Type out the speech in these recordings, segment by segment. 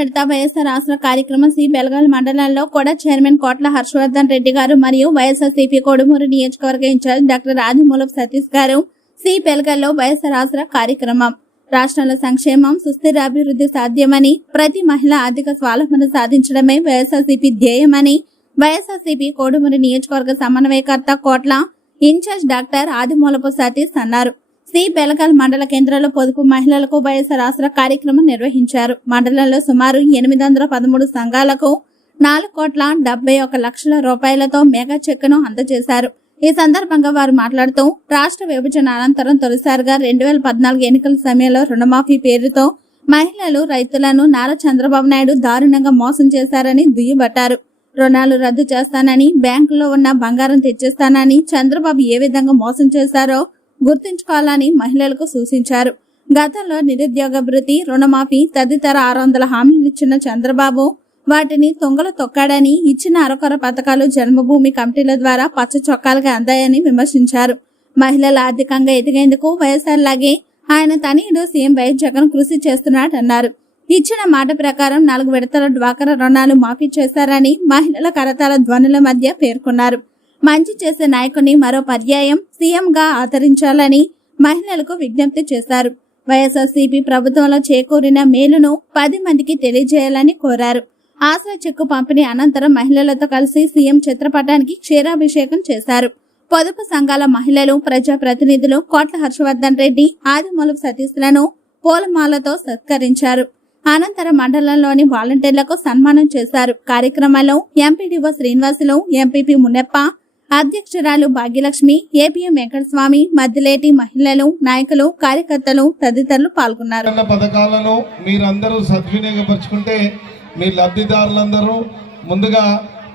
పెడతా. వైఎస్ఆర్ ఆసరా కార్యక్రమం సి బెలగాల మండలంలో కూడా చైర్మన్ కోట్ల హర్షవర్ధన్ రెడ్డి గారు మరియు వైఎస్ఆర్సీపీ కొడుమూరు నియోజకవర్గ ఇన్ఛార్జ్ డాక్టర్ ఆదిమూలపు సతీష్ గారు సి బెలగల్లో వైఎస్ఆర్ ఆసరా కార్యక్రమం. రాష్ట్రాల సంక్షేమం సుస్థిర అభివృద్ధి సాధ్యమని ప్రతి మహిళ ఆర్థిక స్వావలంబన సాధించడమే వైఎస్ఆర్సీపీ ధ్యేయమని వైఎస్ఆర్సీపీ కోడుమూరి నియోజకవర్గ సమన్వయకర్త కోట్ల ఇన్ఛార్జ్ డాక్టర్ ఆదిమూలపు సతీష్ అన్నారు. సి బెలగల్ మండల కేంద్రంలో పొదుపు మహిళలకు వైఎస్ఆర్ ఆసరా కార్యక్రమం నిర్వహించారు. మండలంలో సుమారు ఎనిమిది వందల పదమూడు సంఘాలకు నాలుగు కోట్ల డెబ్బై ఒక లక్షల రూపాయలతో మెగా చెక్కును అందజేశారు. ఈ సందర్భంగా వారు మాట్లాడుతూ రాష్ట్ర విభజన అనంతరం తొలిసారిగా రెండు వేల పద్నాలుగు ఎన్నికల సమయంలో రుణమాఫీ పేరుతో మహిళలు రైతులను నారా చంద్రబాబు నాయుడు దారుణంగా మోసం చేశారని దుయ్యబట్టారు. రుణాలు రద్దు చేస్తానని బ్యాంకులో ఉన్న బంగారం తెచ్చిస్తానని చంద్రబాబు ఏ విధంగా మోసం చేశారో గుర్తుంచుకోవాలని మహిళలకు సూచించారు. గతంలో నిరుద్యోగ భృతి రుణమాఫీ తదితర ఆరు వందల హామీలు ఇచ్చిన చంద్రబాబు వాటిని తొంగలు తొక్కాడని ఇచ్చిన అరకొర పథకాలు జన్మభూమి కమిటీల ద్వారా పచ్చ చొక్కాలుగా అందాయని విమర్శించారు. మహిళలు ఆర్థికంగా ఎదిగేందుకు వైఎస్ఆర్ లాగే ఆయన తనయుడు సీఎం వైఎస్ జగన్ కృషి చేస్తున్నాడన్నారు. ఇచ్చిన మాట ప్రకారం నాలుగు విడతల డ్వాకరా రుణాలు మాఫీ చేశారని మహిళల కరతాల ధ్వనుల మధ్య పేర్కొన్నారు. మంచి చేసే నాయకుని మరో పర్యాయం సీఎంగా ఆదరించాలని మహిళలకు విజ్ఞప్తి చేశారు. వైఎస్ఆర్సీపీ ప్రభుత్వంలో చేకూరిన మేలును పది మందికి తెలియజేయాలని కోరారు. ఆశ్రయ చెక్కు పంపిణీ అనంతరం మహిళలతో కలిసి సీఎం చిత్రపటానికి క్షీరాభిషేకం చేశారు. పొదుపు సంఘాల మహిళలు ప్రజా ప్రతినిధులు కోట్ల హర్షవర్ధన్ రెడ్డి ఆదిమూలపు సతీష్లను పూలమాలతో సత్కరించారు. అనంతరం మండలంలోని వాలంటీర్లకు సన్మానం చేశారు. కార్యక్రమంలో ఎంపీడీఓ శ్రీనివాసులు ఎంపీపీ మున్నెప్ప అధ్యక్షురాలు భాగ్యలక్ష్మి ఏపీఎం వెంకటస్వామి మద్దిలేటి మహిళలు నాయకులు కార్యకర్తలు తదితరులు పాల్గొన్నారు. పథకాలను మీరందరూ సద్వినియోగపరుచుకుంటే మీ లబ్ధిదారులందరూ ముందుగా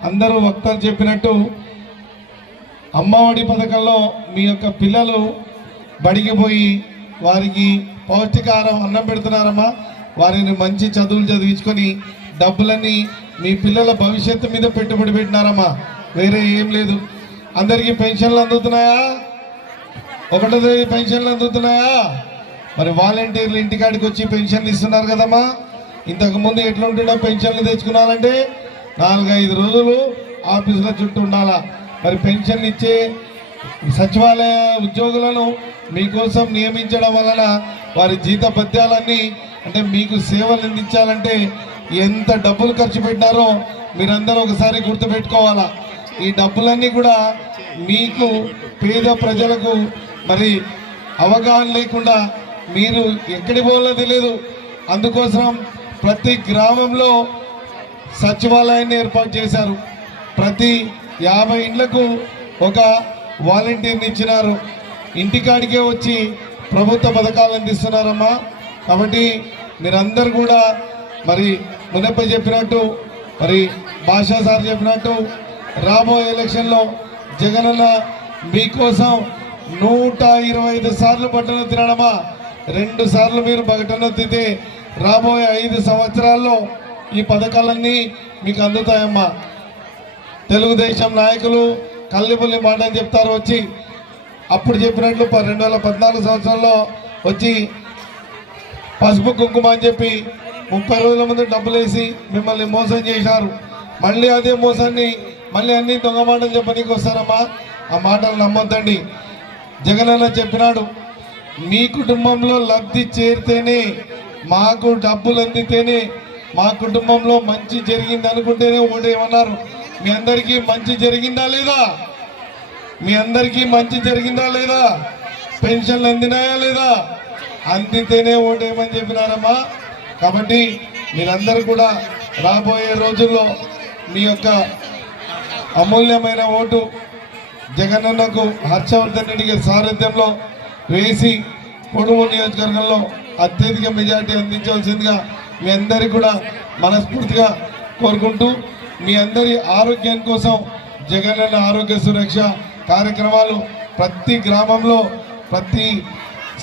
అందరూ వక్తలు చెప్పినట్టు అమ్మఒడి పథకంలో మీ యొక్క పిల్లలు బడికి పోయి వారికి పౌష్టికాహారం అన్నం పెడుతున్నారమ్మా. వారిని మంచి చదువులు చదివించుకొని డబ్బులన్నీ మీ పిల్లల భవిష్యత్తు మీద పెట్టుబడి పెట్టినారమ్మా. వేరే ఏం లేదు. అందరికీ పెన్షన్లు అందుతున్నాయా? ఒకటో తేదీ పెన్షన్లు అందుతున్నాయా? మరి వాలంటీర్లు ఇంటికాడికి వచ్చి పెన్షన్లు ఇస్తున్నారు కదమ్మా. ఇంతకు ముందు పెన్షన్లు తెచ్చుకున్నారంటే నాలుగైదు రోజులు ఆఫీసుల చుట్టూ ఉండాలా. మరి పెన్షన్ ఇచ్చే సచివాలయ ఉద్యోగులను మీకోసం నియమించడం వలన వారి జీత పద్యాలన్నీ అంటే మీకు సేవలు అందించాలంటే ఎంత డబ్బులు ఖర్చు పెట్టినారో మీరందరూ ఒకసారి గుర్తుపెట్టుకోవాలా. ఈ డబ్బులన్నీ కూడా మీకు పేద ప్రజలకు మరి అవగాహన లేకుండా మీరు ఎక్కడి పోవాలో తెలియదు. అందుకోసం ప్రతి గ్రామంలో సచివాలయాన్ని ఏర్పాటు చేశారు. ప్రతి యాభై ఇండ్లకు ఒక వాలంటీర్ని ఇచ్చినారు. ఇంటికాడికే వచ్చి ప్రభుత్వ పథకాలు అందిస్తున్నారమ్మా. కాబట్టి మీరందరూ కూడా మరి మునప్ప చెప్పినట్టు మరి భాషా సార్ చెప్పినట్టు రాబోయే ఎలక్షన్లో జగనన్న మీకోసం నూట ఇరవై ఐదు సార్లు బట్టను తినడమా? రెండు సార్లు మీరు బట్టను తితే రాబోయే ఐదు సంవత్సరాల్లో ఈ పథకాలన్నీ మీకు అందుతాయమ్మా. తెలుగుదేశం నాయకులు కల్లిపల్లి మాట అని చెప్తారు వచ్చి. అప్పుడు చెప్పినట్లు ప- రెండు వేల పద్నాలుగు సంవత్సరంలో వచ్చి పసుపు కుంకుమ అని చెప్పి ముప్పై రోజుల ముందు డబ్బులు వేసి మిమ్మల్ని మోసం చేశారు. మళ్ళీ అదే మోసాన్ని మళ్ళీ అన్ని దొంగ మాటలు చెప్పనీకి వస్తారమ్మా ఆ మాటలు నమ్మొద్దండి. జగనన్న చెప్పినాడు మీ కుటుంబంలో లబ్ధి చేరితేనే మాకు డబ్బులు అందితేనే మా కుటుంబంలో మంచి జరిగింది అనుకుంటేనే ఓటేమన్నారు మీ అందరికీ మంచి జరిగిందా లేదా? మీ అందరికీ మంచి జరిగిందా లేదా? పెన్షన్లు అందినాయా లేదా? అందితేనే ఓటేయమని చెప్పినారమ్మా. కాబట్టి మీరందరూ కూడా రాబోయే రోజుల్లో మీ యొక్క అమూల్యమైన ఓటు జగనన్నకు హర్షవర్ధన్ రెడ్డి సారథ్యంలో వేసి పొడుగు నియోజకవర్గంలో అత్యధిక మెజార్టీ అందించవలసిందిగా మీ అందరికీ కూడా మనస్ఫూర్తిగా కోరుకుంటూ మీ అందరి ఆరోగ్యం కోసం జగనన్న ఆరోగ్య సురక్ష కార్యక్రమాలు ప్రతి గ్రామంలో ప్రతి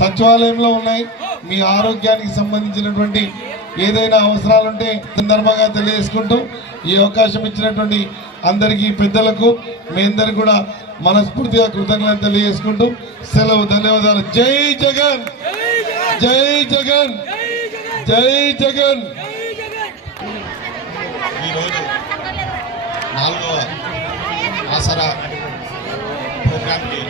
సచివాలయంలో ఉన్నాయి. మీ ఆరోగ్యానికి సంబంధించినటువంటి ఏదైనా అవసరాలుంటే సందర్భంగా తెలియజేసుకుంటూ ఈ అవకాశం ఇచ్చినటువంటి అందరికీ పెద్దలకు మీ అందరికి కూడా మనస్ఫూర్తిగా కృతజ్ఞతలు తెలియజేసుకుంటూ సెలవు ధన్యవాదాలు. జై జగన్! జై జగన్! జై జగన్! ఈరోజు నాలుగవ ఆసరా ప్రోగ్రామ్కి